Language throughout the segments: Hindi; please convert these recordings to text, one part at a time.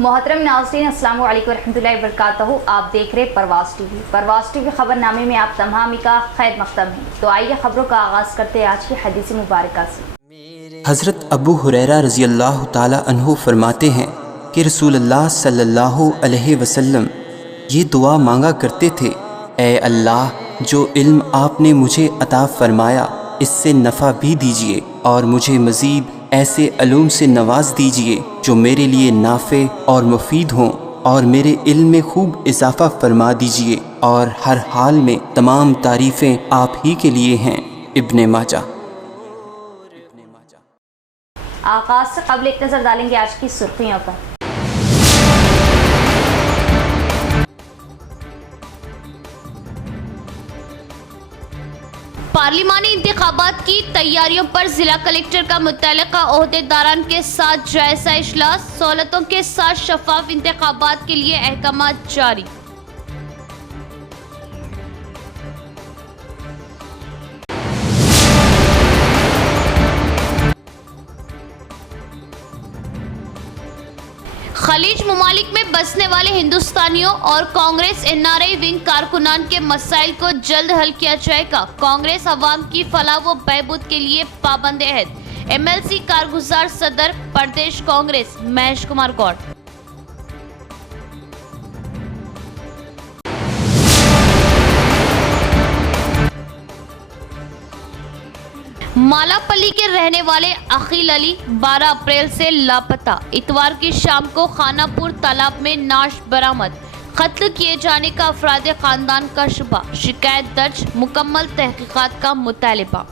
मोहतरम नाज़रीन, अस्सलाम वालेकुम रहमतुल्लाहि व बरकातहू। आप देख रहे परवाज़ टीवी। परवाज़ टीवी खबरनामे में आप तमाम का खैर मक़दम है। तो आइए खबरों का आगाज़ करते हैं आज की हदीस मुबारक से। हज़रत अबू हुरैरा रज़ी अल्लाह ताला अन्हु फरमाते हैं कि रसूलुल्लाह सल्लल्लाहु अलैहि वसल्लम ये दुआ मांगा करते थे, ए अल्लाह, जो इल्म आपने मुझे अता फ़रमाया इससे नफ़ा भी दीजिए और मुझे मज़ीद ऐसे अलूम से नवाज दीजिए जो मेरे लिए नाफ़े और मुफीद हों, और मेरे इल्म में खूब इजाफ़ा फरमा दीजिए, और हर हाल में तमाम तारीफ़ें आप ही के लिए हैं। इब्ने माजा। आगाज़ से क़ब्ल एक नज़र डालेंगे आज की सुर्खियों पर। पार्लिमानी इंतखाबात की तैयारियों पर जिला कलेक्टर का मुतल्लिका ओहदेदारान के साथ जायजा इजलास। सहूलतों के साथ शफाफ इंतखाबात के लिए अहकामात जारी। खलीज ममालिक में बसने वाले हिंदुस्तानियों और कांग्रेस एनआरआई विंग कारकुनान के मसाइल को जल्द हल किया जाएगा। कांग्रेस अवाम की फलाह व बहबूद के लिए पाबंद अहद। एमएलसी कारगुजार सदर प्रदेश कांग्रेस महेश कुमार गौड़। मालापल्ली के रहने वाले अखिल अली 12 अप्रैल से लापता। इतवार की शाम को खानापुर तालाब में नाश बरामद। कत्ल किए जाने का अफराद खानदान का शुबा। शिकायत दर्ज, मुकम्मल तहकीकात का मुतालिबा।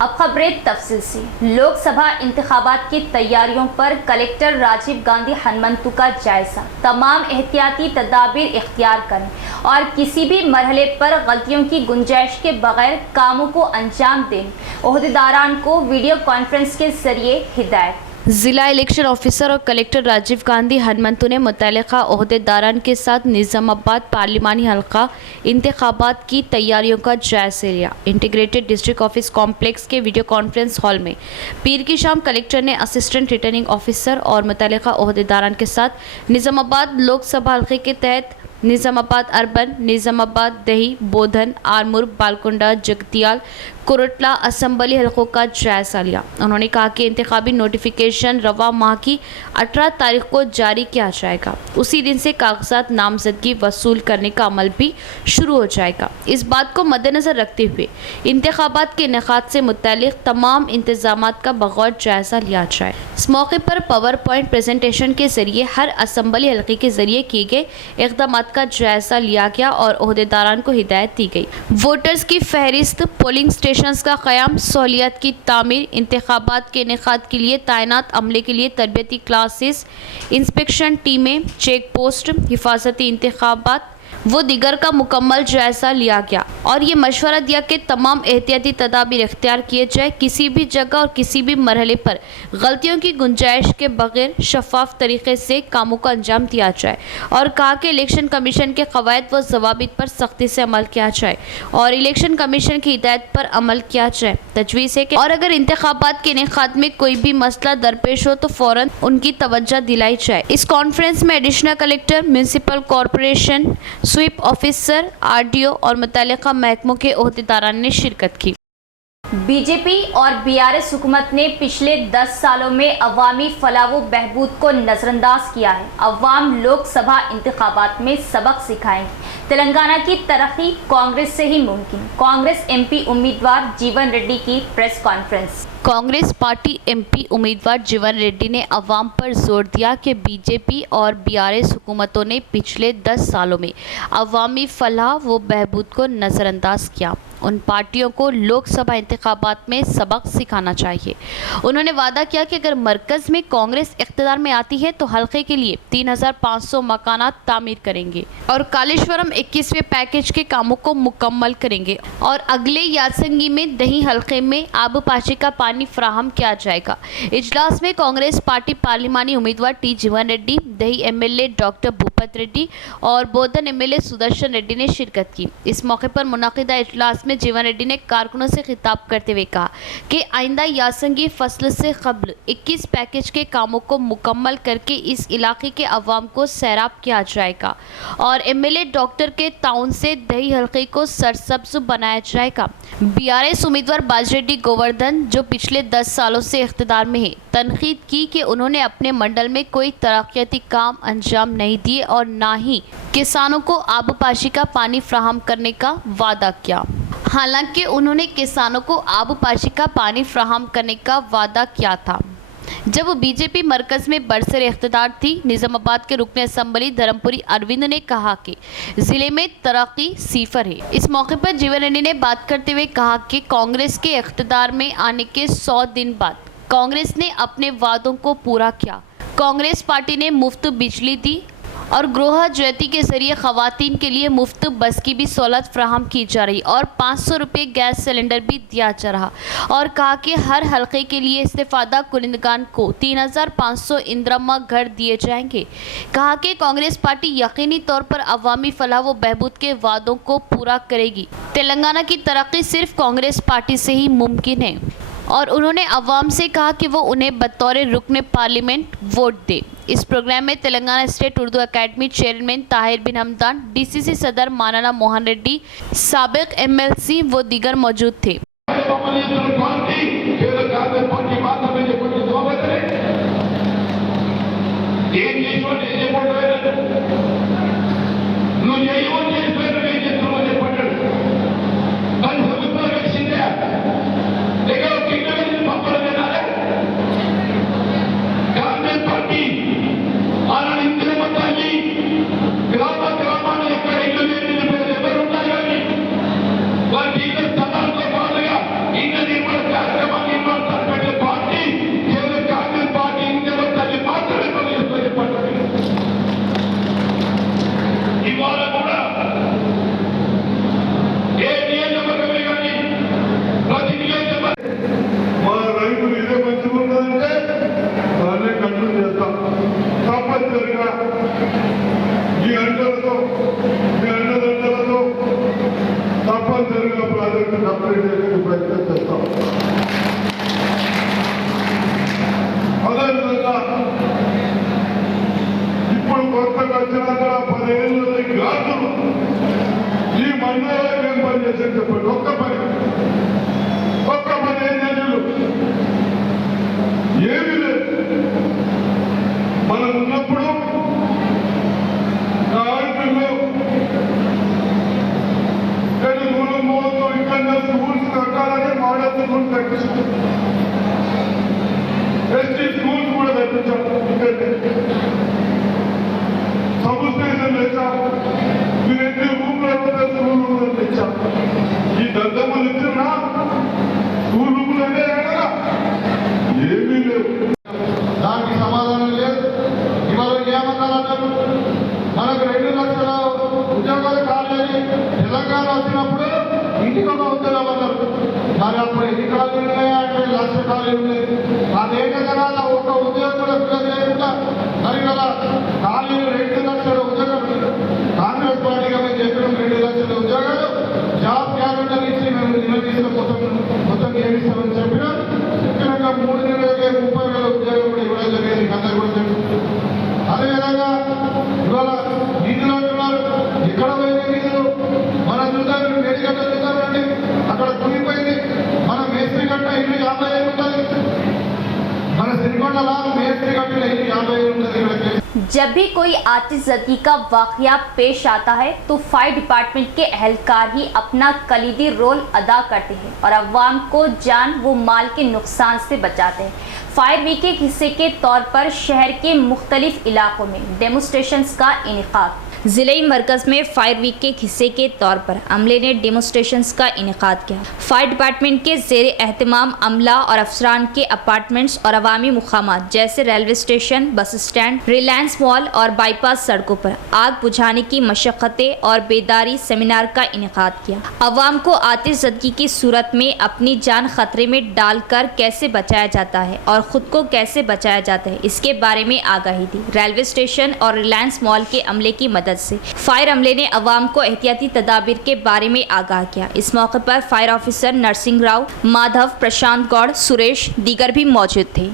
अब खबरें तफसील से। लोकसभा इंतखाबात की तैयारियों पर कलेक्टर राजीव गांधी हनुमंतु का जायजा। तमाम एहतियाती तदाबीर इख्तियार करें और किसी भी मरहले पर गलतियों की गुंजाइश के बगैर कामों को अंजाम दें। ओहदेदारान को वीडियो कॉन्फ्रेंस के जरिए हिदायत। जिला इलेक्शन ऑफिसर और कलेक्टर राजीव गांधी हनुमंतु ने मुतल्लिका ओहदेदारान के साथ निज़ामाबाद पार्लिमानी हल्का इंतखाबात की तैयारियों का जायजा लिया। इंटीग्रेटेड डिस्ट्रिक्ट ऑफिस कॉम्प्लेक्स के वीडियो कॉन्फ्रेंस हॉल में पीर की शाम कलेक्टर ने असिस्टेंट रिटर्निंग ऑफिसर और मुतल्लिका ओहदेदारान के साथ निज़ामाबाद लोकसभा हल्के के तहत निज़ामाबाद अर्बन, निज़ामाबाद दही, बोधन, आरमूर, बालकुंडा, जगतियाल, कोरटला असम्बली हल्कों का जायजा लिया। उन्होंने कहा कि इंतखाबी नोटिफिकेशन रवा माह की 18 तारीख को जारी किया जाएगा। उसी दिन से कागजात नामजदगी वसूल करने का अमल भी शुरू हो जाएगा। इस बात को मद्देनज़र रखते हुए इंतखाबात के इनेकाद से मुतल्लिक़ तमाम इंतजामात का बगौर जायजा लिया जाए। इस मौके पर पावर पॉइंट प्रेजेंटेशन के जरिए हर असम्बली हल्के के जरिए किए गए इक़दामात का जायजा लिया गया और ओहदेदारान को हिदायत दी गई। वोटर्स की फहरिस्त, पोलिंग स्टेशन का क़याम, सहूलियत की तामीर, इंतखाबात के इनेकाद के लिए तैनात अमले के लिए तरबियती क्लासेस, इंस्पेक्शन टीमें, चेक पोस्ट, हिफाजती इंतखाबात वो दिगर का मुकम्मल जायजा लिया गया और ये मशवरा दिया कि तमाम एहतियाती तदाबीर इख्तियार किए जाए। किसी भी जगह और किसी भी मरहले पर गलतियों की गुंजाइश के बगैर शफाफ तरीके से कामों का अंजाम दिया जाए और कहा कि इलेक्शन कमीशन के कवायद व ज़वाबित पर सख्ती से अमल किया जाए और इलेक्शन कमीशन की हिदायत पर अमल किया जाए। तजवीज़ है कि और अगर इंतखाबात के इनेकाद में कोई भी मसला दरपेश हो तो फ़ौरन उनकी तवज्जो दिलाई जाए। इस कॉन्फ्रेंस में additional collector, municipal corporation, sweep officer, RDO और मुतल्लिका महकमों के ओहदेदारान ने शिरकत की। बीजेपी और बीआरएस हुकूमत ने पिछले 10 सालों में अवामी फलाह व बहबूद को नज़रअंदाज किया है। अवाम लोकसभा इंतखाबात में सबक सिखाएंगे। तेलंगाना की तरक्की कांग्रेस से ही मुमकिन। कांग्रेस एमपी उम्मीदवार जीवन रेड्डी की press conference. Congress party MP उम्मीदवार जीवन रेड्डी ने अवाम पर जोर दिया कि बीजेपी और बीआरएस हुकूमतों ने पिछले 10 सालों में अवामी फलाह व बहबूद को नज़रअंदाज किया। उन पार्टियों को लोकसभा इंतखाबात में सबक सिखाना चाहिए। उन्होंने वादा किया कि अगर मरकज़ में कांग्रेस इख्तिदार में आती है तो हल्के के लिए 3500 मकानात तामीर करेंगे और कालेश्वरम 21वें पैकेज के कामों को मुकम्मल करेंगे और अगले यादसंगी में दही हल्के में आबपाशी का पानी फराहम किया जाएगा। इजलास में कांग्रेस पार्टी पार्लिमानी उम्मीदवार टी जीवन रेड्डी, दही एमएलए डॉक्टर भूपत रेड्डी और बोधन एमएलए सुदर्शन रेड्डी ने शिरकत की। इस मौके पर मुनाकिदा इजलास में जीवन रेड्डी ने कारकुनों से खिताब करते हुए कहा कि आइंदा यासंगी फसल से कबल 21 पैकेज के कामों को मुकम्मल करके इस इलाके के अवाम को सैराब किया जाएगा और एमएलए डॉक्टर के ताउन से दही हल्के को सरसब्ज बनाया जाएगा। बीआरएस उम्मीदवार बाजिरेड्डी गोवर्धन, जो पिछले 10 सालों से इख्तिदार में है, तनकीद की कि उन्होंने अपने मंडल में कोई तरक्याती काम अंजाम नहीं दिए और ना ही किसानों को आबपाशी का पानी फ्राहम करने का वादा किया। हालांकि उन्होंने किसानों को आबपाशी का पानी फ्राहम करने का वादा किया था जब बीजेपी मरकज में बरसर इख्तिदार थी। निजामाबाद के रुकने असम्बली धर्मपुरी अरविंद ने कहा कि जिले में तरक्की सिफर है। इस मौके पर जीवन रेड्डी ने बात करते हुए कहा कि कांग्रेस के इख्तिदार में आने के 100 दिन बाद कांग्रेस ने अपने वादों को पूरा किया। कांग्रेस पार्टी ने मुफ्त बिजली दी और गृह ज्योति के जरिए खवातीन के लिए मुफ्त बस की भी सहूलत फ्राहम की जा रही और 500 रुपये गैस सिलेंडर भी दिया जा रहा और कहा कि हर हल्के के लिए इस्तेफादा कुनिंदगान को 3500 इंदिरामा घर दिए जाएंगे। कहा कि कांग्रेस पार्टी यकीनी तौर पर अवामी फलाह व बहबूद के वादों को पूरा करेगी। तेलंगाना की तरक्की सिर्फ कांग्रेस पार्टी से ही मुमकिन है और उन्होंने अवाम से कहा कि वो उन्हें बतौर रुकने पार्लियामेंट वोट दे। इस प्रोग्राम में Telangana state Urdu academy chairman Tahir bin Hamdan, DCC सदर मानाना मोहन रेड्डी, साबिक एमएलसी व दीगर मौजूद थे। ఇప్పుడు కొత్తగా వచ్చినాక 10 ఏళ్ళు గాజులు ఈ మండలాలకు ఏం పని చేశారు చెప్పండి. ఒక్క పని ఏం చేశారు? ఏమీ లేదు. మనం ఉన్నప్పుడు స్కూల్స్ కట్టాలని మోడల్ స్కూల్స్ కట్టించాం. ఎస్టీ స్కూల్స్ కూడా కట్టించాం. ఇక్కడ సబ్ స్టేషన్ తెచ్చాం. మీరు ఎన్ని రూమ్లో స్కూల్ రూమ్లో తెచ్చాం. ఈ దద్దమ్మలు ఇచ్చిన స్కూల్ రూమ్లు అంటే ఏమీ లేవు. దానికి సమాధానం లేదు. ఇవాళ ఏమన్నారంటారు? మనకు 2 లక్షల ఉద్యోగాలు కాలేజీ తెలంగాణ వచ్చినప్పుడు ఇంటికి ఒక ఉద్యోగం అన్నారు. మరి అప్పుడు ఎన్ని ఖాళీలు ఉన్నాయంటే 1 లక్ష ఖాళీలు ఉన్నాయి. అనేక జనాల ఒక ఉద్యోగం కూడా ఫిల్ చేయకుండా మరి కదా ఖాళీలు 2 లక్షల ఉద్యోగాలు కాంగ్రెస్ పార్టీగా మేము చెప్పిన 2 లక్షల ఉద్యోగాలు జాబ్ క్యాలెండర్ ఇచ్చి మేము నిలదీసిన మొత్తం నియమిస్తామని చెప్పినా ముఖ్యంగా 3 నెలలకే 30,000 ఉద్యోగం కూడా ఇవ్వడం జరిగింది. అందరూ కూడా తెలుసు. అదేవిధంగా ఇవాళ నిధులు అంటున్నారు. ఎక్కడ పోయిన నిధులు? మన చూద్దాం, మేడిగడ్డ చూద్దామండి, అక్కడ కూలిపోయింది. మన మేస్త్రి గట్ట ఇల్లు 50,000 ఉంటుంది. మన సిరికొండలా మేస్త్రి గట్టిన ఇల్లు 50,000 ఉంటుంది. जब भी कोई आतिशज़दगी का वाक़या पेश आता है तो फायर डिपार्टमेंट के अहलकार ही अपना कलीदी रोल अदा करते हैं और अवाम को जान व माल के नुकसान से बचाते हैं। फायर वीक के हिस्से के तौर पर शहर के मुख्तलिफ इलाकों में डेमोस्ट्रेशंस का इनेकाद। ज़िले मरकज़ में फायर वीक के हिस्से के तौर पर अमले ने डेमोस्ट्रेशंस का इनेकाद किया। फायर डिपार्टमेंट के ज़ेर एहतमाम अमला और अफसरान के अपार्टमेंट्स और अवामी मुकामात जैसे railway station, bus stand, Reliance mall और बाईपास सड़कों पर आग बुझाने की मशक्क़तें और बेदारी सेमिनार का इनेकाद किया। अवाम को आतिशज़दगी की सूरत में अपनी जान खतरे में डालकर कैसे बचाया जाता है और ख़ुद को कैसे बचाया जाता है इसके बारे में आगाही दी। रेलवे स्टेशन और रिलायंस मॉल के अमले की मदद मदद से फायर अमले ने अवाम को एहतियाती तदाबीर के बारे में आगाह किया। इस मौके पर फायर ऑफिसर नरसिंह राव, माधव, प्रशांत गौड़, सुरेश दीगर भी मौजूद थे।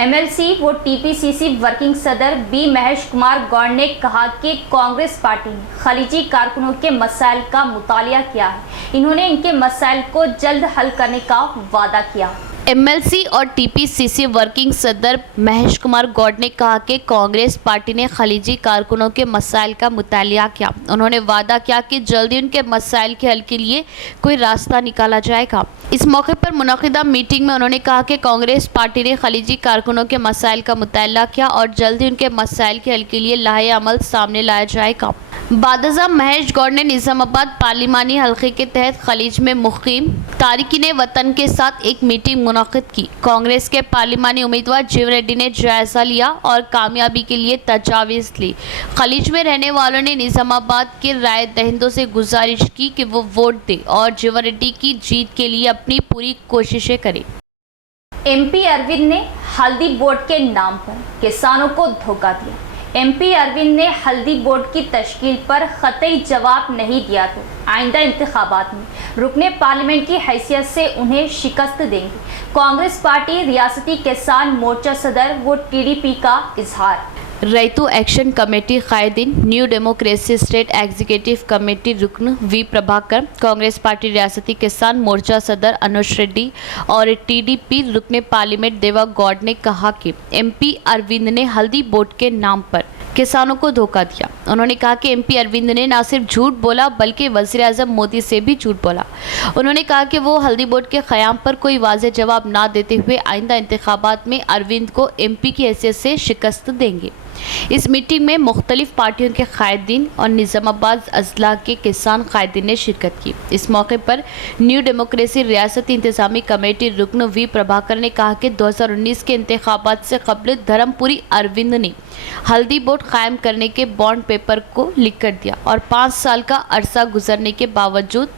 MLC व TPCC वर्किंग सदर बी महेश कुमार गौड़ ने कहा कि कांग्रेस पार्टी ने खलीजी कारकुनों के मसाइल का मुतालिया किया है। इन्होंने इनके मसाइल को जल्द हल करने का वादा किया। MLC और TPCC वर्किंग सदर महेश कुमार गौड़ ने कहा कि कांग्रेस पार्टी ने खलीजी कारकुनों के मसाइल का मुतालिया किया। उन्होंने वादा किया कि जल्दी उनके मसाइल के हल के लिए कोई रास्ता निकाला जाएगा। इस मौके पर मुनक़िदा मीटिंग में उन्होंने कहा कि कांग्रेस पार्टी ने खलीजी कारकुनों के मसाइल का मुतालिया किया और जल्दी उनके मसाइल के हल के लिए लाहे अमल सामने लाया जाएगा। बादशाह महेश गौड़ ने निज़ामाबाद पार्लिमानी हल्के के तहत खलीज में मुक़ीम तारिकीन वतन के साथ एक मीटिंग मुनक़िद की। कांग्रेस के पार्लिमानी उम्मीदवार जीवन रेड्डी ने जायज़ा लिया और कामयाबी के लिए तजावीज़ ली। खलीज में रहने वालों ने निज़ामाबाद के राय दहिंदों से गुजारिश की कि वो वोट दें और जीवन रेड्डी की जीत के लिए अपनी पूरी कोशिशें करें। MP अरविंद ने हल्दी बोर्ड के नाम पर किसानों को धोखा दिया। MP अरविंद ने हल्दी बोर्ड की तश्कील पर ख़तई जवाब नहीं दिया तो आइंदा इंतखाबात में रुकने पार्लियामेंट की हैसियत से उन्हें शिकस्त देंगे। कांग्रेस पार्टी रियासती किसान मोर्चा सदर व TDP का इजहार। रैतु एक्शन कमेटी कायदीन, new democracy state executive committee रुकन वी प्रभाकर, कांग्रेस पार्टी रियासती किसान मोर्चा सदर अनुज रेड्डी और TDP रुकने पार्लियामेंट देवा गौड़ ने कहा कि MP अरविंद ने हल्दी बोर्ड के नाम पर किसानों को धोखा दिया। उन्होंने कहा कि MP अरविंद ने न सिर्फ झूठ बोला बल्कि वज़ीर-ए-आज़म मोदी से भी झूठ बोला। उन्होंने कहा कि वो हल्दी बोर्ड के क़याम पर कोई वाज़ेह जवाब ना देते हुए आइंदा इंतखाबात में अरविंद को MP की हैसियत से शिकस्त देंगे। इस मीटिंग में मुख्तलिफ पार्टियों के कायदीन और निज़ामाबाद अजला के किसान कायदीन ने शिरकत की। इस मौके पर न्यू डेमोक्रेसी रियासती इंतज़ामी कमेटी रुकन वी प्रभाकर ने कहा कि 2019 के इंतखाबात से कबल धर्मपुरी अरविंद ने हल्दी बोर्ड कायम करने के बॉन्ड पेपर को लिख कर दिया और 5 साल का अरसा गुजरने के बावजूद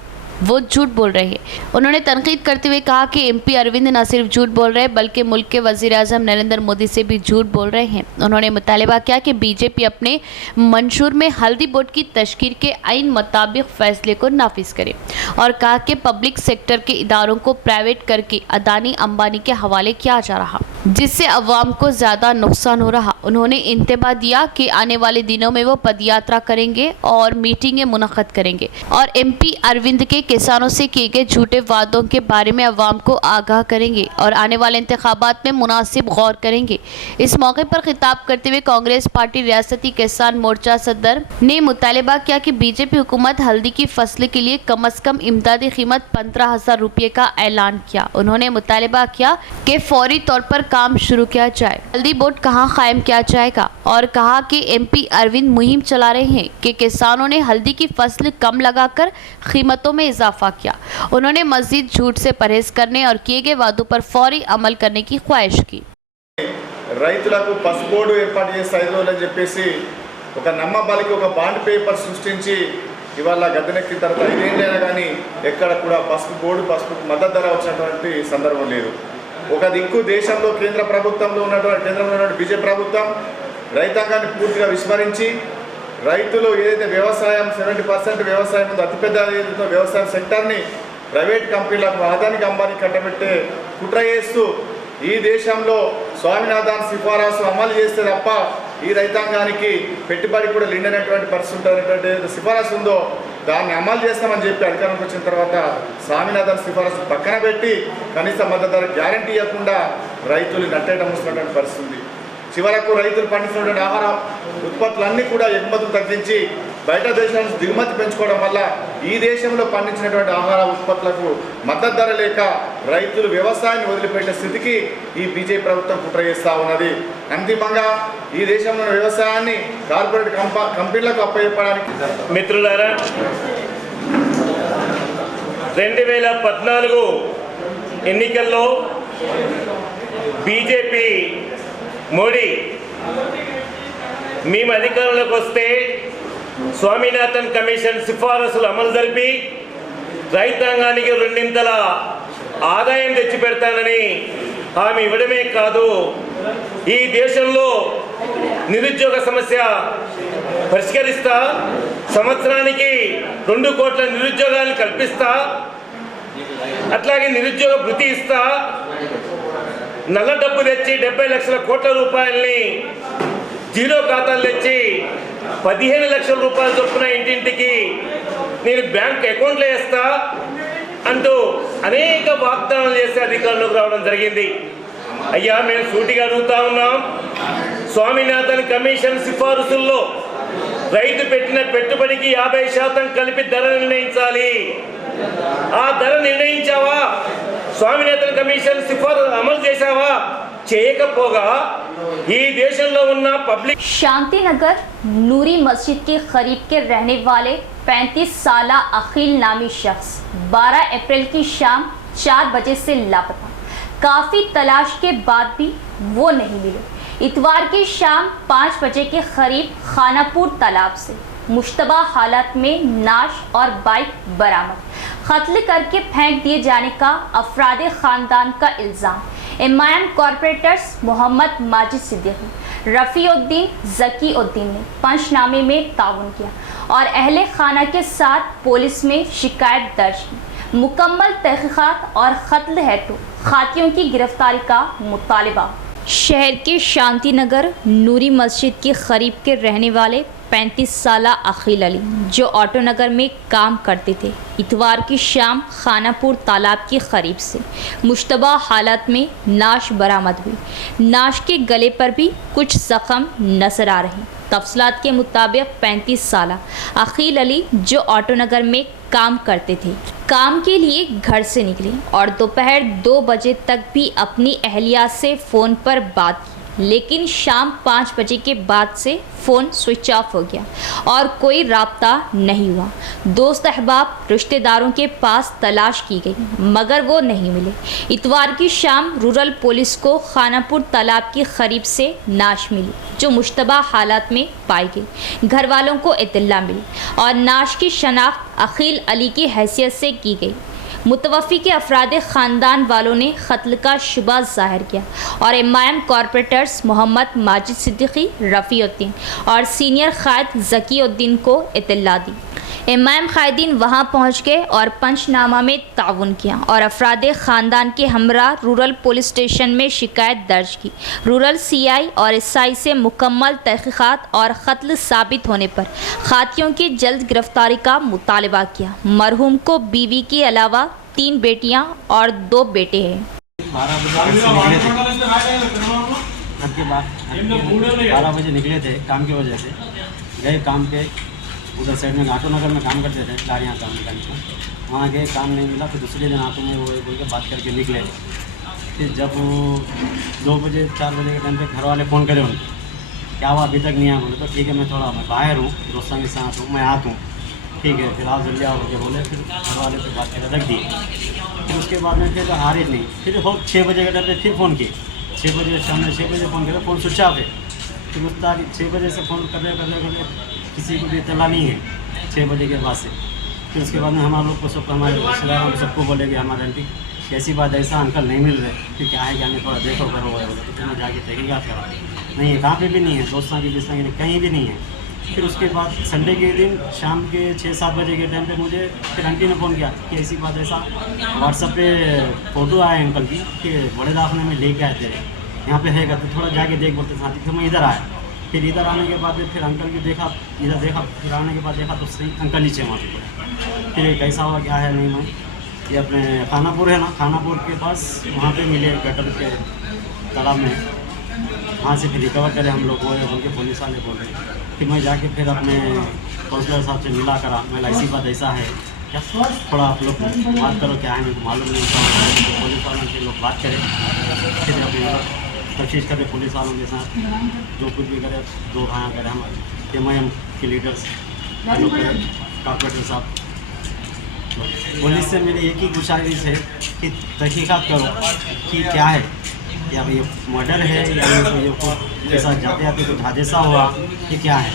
वो झूठ बोल रहे हैं। उन्होंने तनकीद करते हुए कहा कि MP अरविंद न सिर्फ झूठ बोल रहे हैं बल्कि मुल्क के वज़ीर-ए-आज़म नरेंद्र मोदी से भी झूठ बोल रहे हैं। उन्होंने मुतालिबा किया कि BJP अपने मंशूर में हल्दी बोर्ड की तश्कील के आइन मुताबिक फ़ैसले को नाफिज करे और कहा कि पब्लिक सेक्टर के इदारों को प्राइवेट करके अदानी अंबानी के हवाले किया जा रहा, जिससे अवाम को ज़्यादा नुकसान हो रहा। उन्होंने इंतबाह दिया कि आने वाले दिनों में वो पदयात्रा करेंगे और मीटिंगें मुनक़्क़द करेंगे और MP अरविंद के किसानों से किए गए झूठे वादों के बारे में अवाम को आगाह करेंगे और आने वाले इंतखाबात में मुनासिब गौर करेंगे। इस मौके पर खिताब करते हुए कांग्रेस पार्टी रियासती किसान मोर्चा सदर ने मुतालिबा किया कि BJP हुकूमत हल्दी की फसल के लिए कम अज़ कम इमदादी कीमत 15,000 रुपये का ऐलान किया। उन्होंने मुतालिबा किया कि फौरी तौर पर काम शुरू किया जाए। हल्दी बोर्ड कहाँ कायम किया जाएगा और कहा कि MP अरविंद मुहिम चला रहे हैं कि किसानों ने हल्दी की फसल कम लगाकर कीमतों में इजाफा किया। उन्होंने मजीद झूठ से परहेज करने और किए गए वादों पर फौरी अमल करने की ख्वाहिश की। రైతులకు పసుపోడు ఏర్పాటు చేసి 5 రోజులని చెప్పేసి ఒక నమ్మబలికి ఒక బాండ్ పేపర్ సృష్టించి ఇవాళ గద్దెనెక్కిన తర్వాత 5 ఏళ్ళైనా కానీ ఎక్కడ కూడా పసుపు బోర్డు పసుపుకు మద్దతు ధర వచ్చినటువంటి సందర్భం లేదు. ఒక దిక్కు దేశంలో కేంద్రంలో ఉన్నటువంటి BJP ప్రభుత్వం రైతాంగాన్ని పూర్తిగా విస్మరించి రైతులు ఏదైతే వ్యవసాయం 70% వ్యవసాయం ఉందో అతిపెద్ద ఏదైతే వ్యవసాయ సెక్టర్ని ప్రైవేట్ కంపెనీలకు అదానికి అంబానికి కట్టబెట్టే కుట్ర చేస్తూ ఈ దేశంలో స్వామినాథన్ సిఫారసు అమలు చేస్తే తప్ప ఈ రైతాంగానికి పెట్టుబడి కూడా లిండనటువంటి పరిస్థితి ఉంటున్నటువంటి సిఫారసు ఉందో దాన్ని అమలు చేస్తామని చెప్పి అధికారంలోకి వచ్చిన తర్వాత స్వామినాథన్ సిఫారసు పక్కన పెట్టి కనీస మద్దతు ధర గ్యారంటీ ఇవ్వకుండా రైతులు నట్టేట మూసినటువంటి పరిస్థితి ఉంది. చివరకు రైతులు పండించినటువంటి ఆహార ఉత్పత్తులన్నీ కూడా ఎగుమతులు తగ్గించి బయట దేశాల నుంచి దిగుమతి పెంచుకోవడం వల్ల ఈ దేశంలో పండించినటువంటి ఆహార ఉత్పత్తులకు మద్దతు ధర లేక రైతులు వ్యవసాయాన్ని వదిలిపెట్టే స్థితికి ఈ BJP ప్రభుత్వం కుట్ర చేస్తూ ఉన్నది. అంతిమంగా ఈ దేశంలో వ్యవసాయాన్ని కార్పొరేట్ కంపెనీలకు అప్పచెప్పడానికి మిత్రులారా 2014 ఎన్నికల్లో BJP మోడీ మేము అధికారంలోకి వస్తే స్వామినాథన్ కమిషన్ సిఫారసులు అమలు జరిపి రైతాంగానికి 2 ఆదాయం తెచ్చిపెడతానని హామీ ఇవ్వడమే కాదు, ఈ దేశంలో నిరుద్యోగ సమస్య పరిష్కరిస్తా, సంవత్సరానికి 2 కోట్ల నిరుద్యోగాలను కల్పిస్తా, అట్లాగే నిరుద్యోగ భృతి ఇస్తా, నల్ల డబ్బు తెచ్చి 70 లక్షల కోట్ల రూపాయలని జీరో ఖాతాలు తెచ్చి 15 లక్షల రూపాయల చొప్పున ఇంటింటికి నేను బ్యాంక్ అకౌంట్లో వేస్తా అంటూ అనేక వాగ్దానాలు చేసి అధికారంలోకి రావడం జరిగింది. అయ్యా, మేము సూటిగా అడుగుతా ఉన్నాం, స్వామినాథన్ కమిషన్ సిఫారసుల్లో రైతు పెట్టిన పెట్టుబడికి 50% కలిపి ధర నిర్ణయించాలి. ఆ ధర నిర్ణయించావా? స్వామినాథన్ కమిషన్ సిఫారసు అమలు చేశావా? చేయకపోగా ఈ దేశంలో ఉన్న పబ్లిక్ शांति नगर नूरी मस्जिद के करीब के रहने वाले 35 साला अखिल नामी शख्स 12 अप्रैल की शाम 4 बजे से लापता। काफ़ी तलाश के बाद भी वो नहीं मिले। इतवार की शाम 5 बजे के करीब खानापुर तालाब से मुश्तबा हालत में नाश और बाइक बरामद। कत्ल करके फेंक दिए जाने का अफराद ख़ानदान का इल्ज़ाम। एमआईएम कॉरपोरेटर्स मोहम्मद माजिद सिद्दीकी, रफ़ीउद्दीन ज़कीउद्दीन ने पंचनामे में ताउन किया और अहले खाना के साथ पुलिस में शिकायत दर्ज की। मुकम्मल तहक़ीक़ात और कत्ल हेतु खातियों की गिरफ्तारी का मुतालबा। शहर के शांति नगर नूरी मस्जिद के करीब के रहने वाले 35 साला अखिल अली जो ऑटो नगर में काम करते थे, इतवार की शाम खानापुर तालाब के करीब से मुश्तबा हालत में नाश बरामद हुई। नाश के गले पर भी कुछ ज़ख़म नजर आ रहे। तफसीलात के मुताबिक 35 साला अखिल अली जो ऑटो नगर में काम करते थे, काम के लिए घर से निकले और दोपहर 2 बजे तक भी अपनी अहलिया से फ़ोन पर बात की, लेकिन शाम 5 बजे के बाद से फ़ोन स्विच ऑफ हो गया और कोई राब्ता नहीं हुआ। दोस्त अहबाब रिश्तेदारों के पास तलाश की गई मगर वो नहीं मिले। इतवार की शाम रूरल पुलिस को खानापुर तालाब के करीब से नाश मिली जो मुश्तबा हालत में पाई गई। घर वालों को इत्तला मिली और नाश की शनाख्त अखिल अली की हैसियत से की गई। मुतवफ़ी के अफराद ख़ानदान वालों ने कत्ल का शुबा ज़ाहिर किया और एमआईएम कॉरपोरेटर्स मोहम्मद माजिद सिद्दीकी, रफ़ीउद्दीन और सीनियर क़ायद ज़कीउद्दीन को इत्तला दी। एमआईएम क़ायदीन वहां पहुंच गए और पंचनामा में ताउन किया और अफराद ख़ानदान के हमरा रूरल पुलिस स्टेशन में शिकायत दर्ज की। रूरल सीआई और एसआई से मुकम्मल तहक़ीक़ात और कत्ल साबित होने पर खातियों की जल्द गिरफ्तारी का मुतालबा किया। मरहूम को बीवी के अलावा 3 बेटियां और 2 बेटे हैं। 12 बजे निकले थे काम की वजह से, गए काम पे उधर साइड में ऑटो नगर में काम करते थे, गाड़ियाँ काम निकालने को। वहाँ गए, काम नहीं मिला, फिर दूसरे दिन ऑटो में वो बोल के बात करके निकले। फिर जब 2 बजे 4 बजे के टाइम पे घर वाले फ़ोन करे उनको, क्या हुआ अभी तक नहीं आया? बोले तो ठीक है, मैं बाहर हूँ, दोस्तों के साथ हूँ, मैं आता हूँ, ठीक है, फिर आप जल्दी आओ बोले। फिर घर वाले से बात करके रख दिए। फिर उसके बाद में फिर आ रही नहीं। फिर हो 6 बजे के टाइम पे फिर फ़ोन किए, 6 बजे शाम में 6 बजे फ़ोन किया, फ़ोन स्विच ऑफ है। फिर उस 6 बजे से फ़ोन करने किसी को भी इतला नहीं है 6 बजे के बाद से। फिर उसके बाद में हमारे लोग को सबको, हमारे रिश्तेदारों सबको बोले कि हमारे आंटी कैसी बात, ऐसा अंकल नहीं मिल रहे, फिर क्या है क्या नहीं, थोड़ा देखो करो। तो मैं जाके तहकीक़ात करा, नहीं है, कहाँ पे भी नहीं है, दोस्तों की कहीं भी नहीं है। फिर उसके बाद संडे के दिन शाम के 6-7 बजे के टाइम पे मुझे फिर आंटी ने फ़ोन किया कि ऐसी बात, ऐसा व्हाट्सएप पे फ़ोटो आए अंकल की कि बड़े दाखने में लेके आए थे, यहाँ पे है करते, थोड़ा जाके देख बोलते साथी। फिर मैं इधर आया, फिर इधर आने के बाद फिर अंकल की देखा, इधर देखा, फिर आने के बाद देखा तो सही अंकल नीचे वहाँ पे। फिर कैसा हुआ क्या है नहीं, मैं ये अपने खानापुर है ना, खानापुर के पास वहाँ पे मिले गटर के तालाब में। वहाँ से फिर रिकवर करे हम लोग, वो उनके पुलिस वाले बोले। फिर मैं जाके फिर अपने काउंसलर साहब से मिला करा, मैं ऐसी बात ऐसा है क्या, थोड़ा आप लोग बात करो, क्या है मेरे को मालूम नहीं होता। तो पुलिस वालों से लोग बात करें, फिर अपनी कोशिश करें पुलिस वालों के साथ, जो कुछ भी करे, 2 भाया करें, हमारे एमआईएम के लीडर्स कॉर्पोरेटर साहब। पुलिस से मेरी एक ही गुजारिश है कि तहकीक़ात करो कि क्या है, या ये मर्डर है या ये उनके साथ जाते जाते कुछ हादसा हुआ, ये क्या है?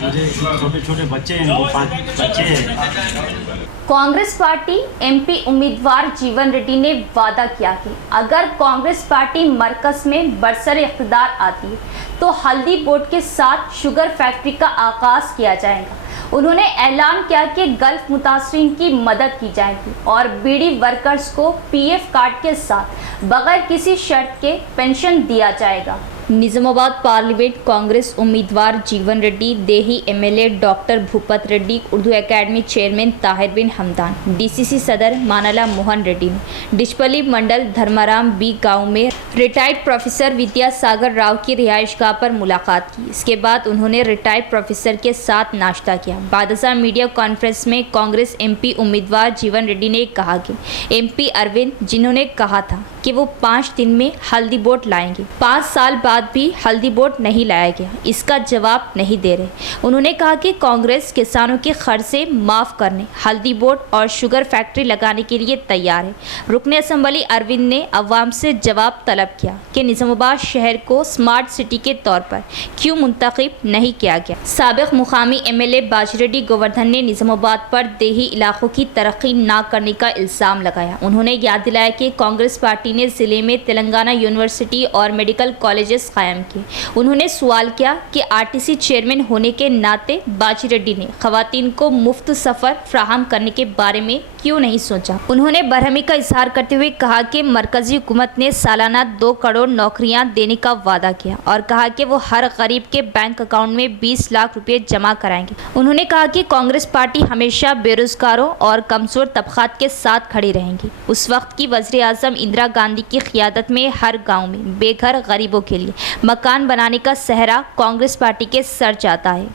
मुझे छोटे छोटे बच्चे हैं, 5 बच्चे हैं। कांग्रेस पार्टी एमपी उम्मीदवार जीवन रेड्डी ने वादा किया कि अगर कांग्रेस पार्टी मरकज में बरसर इख्तिदार आती है तो हल्दी बोर्ड के साथ शुगर फैक्ट्री का आगाज किया जाएगा। उन्होंने ऐलान किया कि गल्फ मुतासरीन की मदद की जाएगी और बीड़ी वर्कर्स को पीएफ कार्ड के साथ बगैर किसी शर्त के पेंशन दिया जाएगा। निजामाबाद पार्लियामेंट कांग्रेस उम्मीदवार जीवन रेड्डी, देही MLA doctor Bhupat Reddy, Urdu academy chairman Tahir bin Hamdan, DCC सदर मानाला मोहन रेड्डी ने डिशपल्ली मंडल धर्माराम बी गांव में रिटायर्ड प्रोफेसर विद्यासागर राव की रिहाइशगाह पर मुलाकात की। इसके बाद उन्होंने रिटायर्ड प्रोफेसर के साथ नाश्ता किया। बादशाह मीडिया कॉन्फ्रेंस में कांग्रेस एमपी उम्मीदवार जीवन रेड्डी ने कहा कि एमपी अरविंद, जिन्होंने कहा था कि वो 5 दिन में हल्दी बोर्ड लाएंगे, 5 साल बाद भी हल्दी बोर्ड नहीं लाया गया, इसका जवाब नहीं दे रहे। उन्होंने कहा कि कांग्रेस किसानों के खर्चे माफ करने, हल्दी बोर्ड और शुगर फैक्ट्री लगाने के लिए तैयार है। रुकने असम्बली अरविंद ने अवाम से जवाब तलब किया कि निजामाबाद शहर को स्मार्ट सिटी के तौर पर क्यों मुंतखब नहीं किया गया। साबिक मुकामी एमएलए बाजिरेड्डी गोवर्धन ने निजामाबाद पर देही इलाकों की तरक्की न करने का इल्ज़ाम लगाया। उन्होंने याद दिलाया कि कांग्रेस पार्टी ने जिले में तेलंगाना यूनिवर्सिटी और मेडिकल कॉलेजेस कायम किए। उन्होंने सवाल किया कि आरटीसी चेयरमैन होने के नाते बाजिरेड्डी ने खवातीन को मुफ्त सफ़र फ्राहम करने के बारे में क्यों नहीं सोचा। उन्होंने बरहमी का इजहार करते हुए कहा कि मरकजी हुकूमत ने सालाना 2 करोड़ नौकरियां देने का वादा किया और कहा कि वो हर गरीब के बैंक अकाउंट में 20 लाख रुपए जमा कराएंगे। उन्होंने कहा कि कांग्रेस पार्टी हमेशा बेरोजगारों और कमजोर तबकात के साथ खड़ी रहेंगी। उस वक्त की वज़ीर आज़म इंदिरा गांधी की क़ियादत में हर गाँव में बेघर गरीबों के लिए मकान बनाने का सहरा कांग्रेस पार्टी के सर जाता है।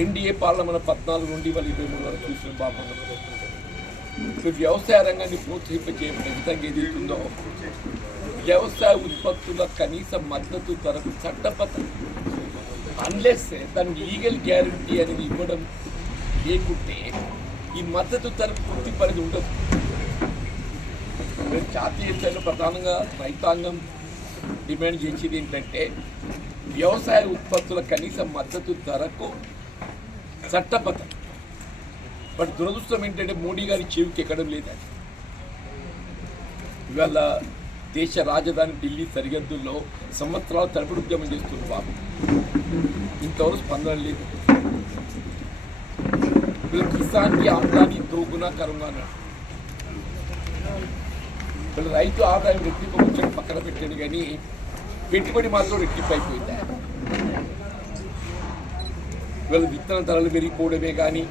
ఎన్డీఏ పార్లమెంట్ 14 నుండి 23 వరకు చూసిన బాబు వ్యవసాయ రంగాన్ని ప్రోత్సహింపజేయబడిన విధంగా ఏదైతుందో వ్యవసాయ ఉత్పత్తుల కనీస మద్దతు ధరకు చట్టబద్ధ అన్లెస్ దాని లీగల్ గ్యారంటీ అనేది ఇవ్వడం లేకుంటే ఈ మద్దతు ధరకు పూర్తి పరిధి ఉండదు. జాతీయ స్థాయిలో ప్రధానంగా రైతాంగం డిమాండ్ చేసేది ఏంటంటే వ్యవసాయ ఉత్పత్తుల కనీస మద్దతు ధరకు చట్టబద్ధ. బట్ దురదృష్టం ఏంటంటే మోడీ గారి చెవికి ఎక్కడం లేదు. ఇవాళ దేశ రాజధాని ఢిల్లీ సరిహద్దుల్లో సంవత్సరాల తరబడి ఉద్యమం చేస్తున్నారు బాబు, ఇంతవరకు స్పందన లేదు. కిసాన్కి ఆమ్దాని దోగునా కరుంగా అన్నాడు. వీళ్ళ రైతు ఆదాయం రెట్టింపు వచ్చాడు పక్కన పెట్టాడు, కానీ పెట్టుబడి మాత్రం రెట్టింపు అయిపోయింది. వీళ్ళ విత్తన ధరలు పెరిగిపోవడమే కానీ,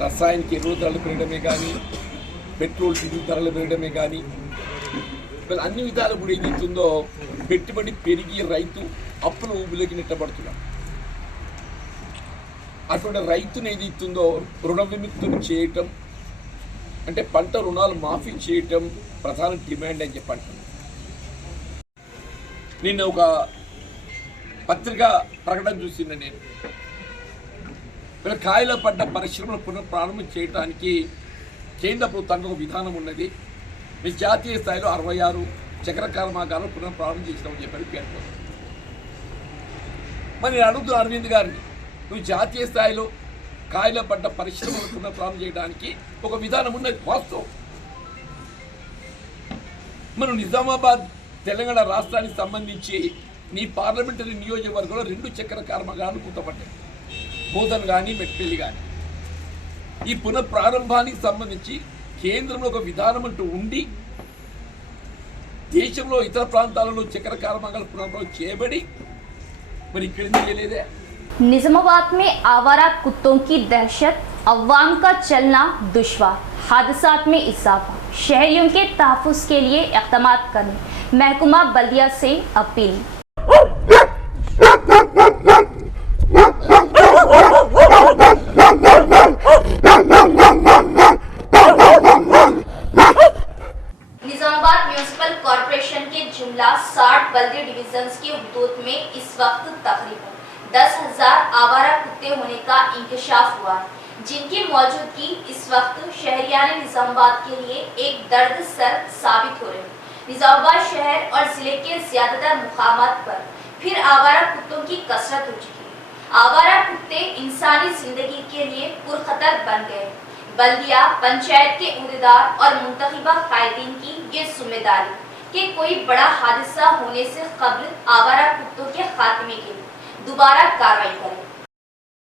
రసాయనిక ఎరువుల ధరలు పెరగడమే కానీ, పెట్రోల్ డీజిల్ ధరలు పెరగడమే కానీ, వీళ్ళు అన్ని విధాలు కూడా ఏదైతుందో పెట్టుబడి పెరిగి రైతు అప్పుల ఊబిలోకి నెట్టబడుతున్నాడు. అటువంటి రైతును ఏదైతుందో రుణ విముక్తులు చేయటం, అంటే పంట రుణాలు మాఫీ చేయటం ప్రధాన డిమాండ్ అని చెప్పండి. నిన్న ఒక పత్రికా ప్రకటన చూసిన నేను, వీళ్ళ కాయలో పడ్డ పరిశ్రమలు పునఃప్రారంభం చేయడానికి కేంద్ర ప్రభుత్వానికి ఒక విధానం ఉన్నది. మీ జాతీయ స్థాయిలో 66 చక్కెర కర్మాగారాలు పునఃప్రారంభం చేసినామని చెప్పని పేర్కొన్నారు. మరి నేను అడుగుతున్నా అరవింద్ గారిని, నువ్వు జాతీయ స్థాయిలో కాయలో పడ్డ పరిశ్రమలు పునఃప్రారంభం చేయడానికి ఒక విధానం ఉన్నది వాస్తవం. మనం నిజామాబాద్ తెలంగాణ రాష్ట్రానికి సంబంధించి నీ పార్లమెంటరీ నియోజకవర్గంలో 2 చక్కెర కర్మాగారాలు పూర్తపడ్డాయి, బోధన్ కానీ మెట్పల్లి కానీ. ఈ పునఃప్రారంభానికి సంబంధించి కేంద్రంలో ఒక విధానం అంటూ ఉండి దేశంలో ఇతర ప్రాంతాలలో చక్కెర కర్మాగారాలు పునఃప్రారంభం చేయబడి మరి ఇక్కడ ఎందుకు చేయలేదే? निजामाबाद में आवारा कुत्तों की दहशत, अवाम का चलना दुश्वार, हादसात में इजाफा, शहरियों के तहफ़्फ़ुज़ के लिए इक़दामात करने महकमा बल्दिया से अपील। निजामाबाद म्यूनिसिपल कॉरपोरेशन के जुमला 60 बल्दी डिवीजन्स की हुदूद में इस वक्त तकरीबन 10,000 आवारा कुत्ते होने का इंकशाफ हुआ है, जिनकी मौजूदगी इस वक्त शहरियाने निजामाबाद के लिए एक दर्द सर साबित हो रही है। निजामाबाद शहर और जिले के ज्यादातर मुकामात पर फिर आवारा कुत्तों की कसरत हो चुकी है। आवारा कुत्ते इंसानी जिंदगी के लिए पुरखतर बन गए। बल्दिया, पंचायत के उहदेदार और मुंतखबा कायदीन की ये जिम्मेदारी कि कोई बड़ा हादसा होने से कबल आवारा कुत्तों के खात्मे के लिए दोबारा कार्रवाई करें।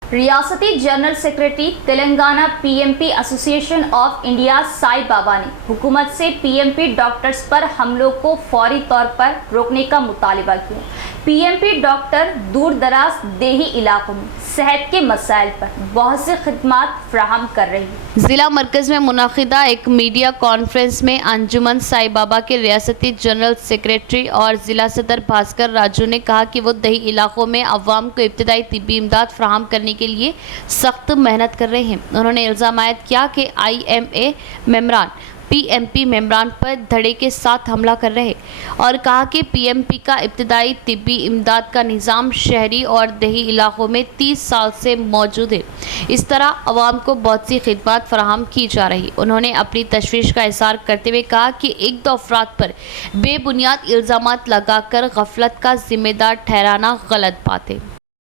रियासती general secretary Telangana PMP association of India Sai Baba ने हुकूमत से पीएमपी डॉक्टर्स पर हमलों को फौरी तौर पर रोकने का मुतालिबा किया। पीएमपी डॉक्टर दूर दराज देही इलाकों में सेहत के मसाइल पर बहुत से खिदमात फराहम कर रही है। जिला मरकज में मुनाकिदा एक मीडिया कॉन्फ्रेंस में अंजुमन साई बाबा के रियासती जनरल सेक्रेटरी और जिला सदर भास्कर राजू ने कहा कि वो दही इलाकों में अवाम को इब्तदाई तिब्बी इमदाद फराहम करने के लिए सख्त मेहनत कर रहे हैं। उन्होंने इल्ज़ाम आयद किया कि IMA मेम्बरान PMP मेम्बरान पर धड़े के साथ हमला कर रहे और कहा कि PMP का इब्तदाई तिब्बी इमदाद का निज़ाम शहरी और दही इलाकों में 30 साल से मौजूद है। इस तरह अवाम को बहुत सी खिदमत फराहम की जा रही। उन्होंने अपनी तशवीश का इज़हार करते हुए कहा कि एक दो अफराद पर बेबुनियाद इल्ज़ामात लगाकर गफलत का जिम्मेदार ठहराना गलत बात है।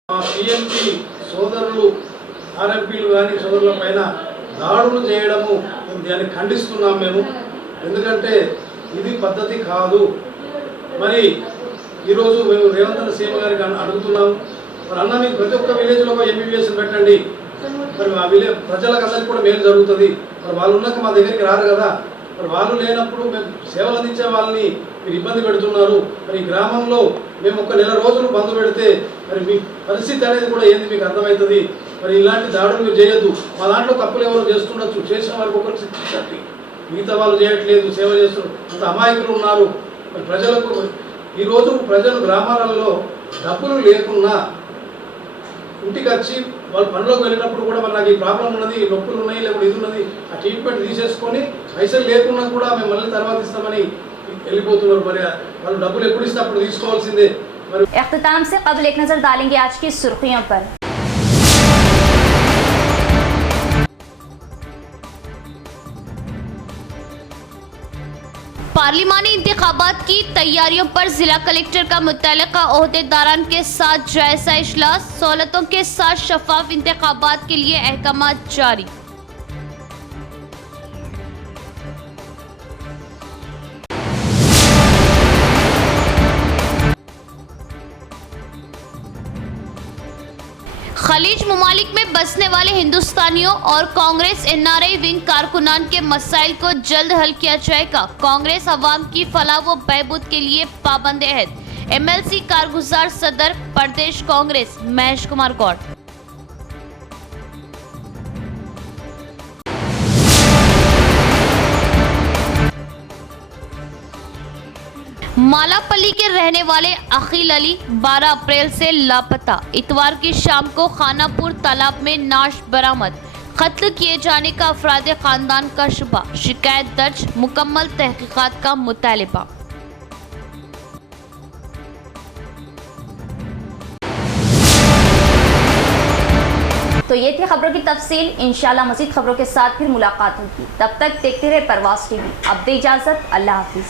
PMP సోదరులు RMPలు కానీ సోదరుల పైన దాడులు చేయడము దాన్ని ఖండిస్తున్నాం మేము। ఎందుకంటే ఇది పద్ధతి కాదు। మరి ఈరోజు మేము రేవంత్ అన్న సీఎం గారికి అడుగుతున్నాం, మరి అన్న మీకు ప్రతి ఒక్క విలేజ్లో ఒక MBBS పెట్టండి, మరి ఆ విలేజ్ ప్రజలకు అందరికీ కూడా మేలు జరుగుతుంది। మరి వాళ్ళు ఉన్నాక మా దగ్గరికి రారు కదా, మరి వాళ్ళు లేనప్పుడు మేము సేవలు అందించే వాళ్ళని మీరు ఇబ్బంది పెడుతున్నారు। మరి ఈ గ్రామంలో మేము ఒక నెల రోజులు బంద్ పెడితే మరి మీ పరిస్థితి అనేది కూడా ఏంది మీకు అర్థమవుతుంది। మరి ఇలాంటి దాడులు మీరు చేయొద్దు। మా దాంట్లో తప్పులు ఎవరు చేస్తుండొచ్చు, చేసిన వారికి ఒకరికి శిక్షించండి, మిగతా వాళ్ళు చేయట్లేదు, సేవ చేస్తున్నారు, అంత అమాయకులు ఉన్నారు। మరి ప్రజలకు ఈరోజు ప్రజలు గ్రామాలలో డబ్బులు లేకున్నా ఇంటికి వచ్చి వాళ్ళు పనులకు వెళ్ళినప్పుడు కూడా మరి నాకు ఈ ప్రాబ్లం ఉన్నది, నొప్పులు ఉన్నాయి, లేకపోతే ఇది ఉన్నది, ఆ ట్రీట్మెంట్ తీసేసుకొని పైసలు లేకున్నా కూడా మేము మళ్ళీ తర్వాత ఇస్తామని వెళ్ళిపోతున్నారు। మరి వాళ్ళు డబ్బులు ఎప్పుడు ఇస్తే అప్పుడు తీసుకోవాల్సిందే। మరి इख्तिताम से कबल एक नजर डालेंगे आज की सुर्खियों पर। पार्लिमानी इंतखाबात की तैयारियों पर जिला कलेक्टर का मुतल्लिका ओहदेदारान के साथ जायजा इजलास। सहूलतों के साथ शफाफ इंतखाबात के लिए अहकामात जारी। खलीज मुमालिक में बसने वाले हिंदुस्तानियों और कांग्रेस NRI विंग कारकुनान के मसाइल को जल्द हल किया जाएगा। कांग्रेस अवाम की फलाह व बहबूद के लिए पाबंद अहद। MLC कारगुजार सदर प्रदेश कांग्रेस महेश कुमार गौड़। मालापल्ली के रहने वाले अखिल अली 12 अप्रैल से लापता। इतवार की शाम को खानापुर तालाब में नाश बरामद। कत्ल किए जाने का अफराद खानदान का शुबा। शिकायत दर्ज, मुकम्मल तहकीकात का मुतालिबा। तो ये थी खबरों की तफसील। इंशाल्लाह मज़ीद खबरों के साथ फिर मुलाकात होगी। तब तक देखते रहे परवाज़ TV। अब दे इजाज़त, अल्लाह हाफिज़।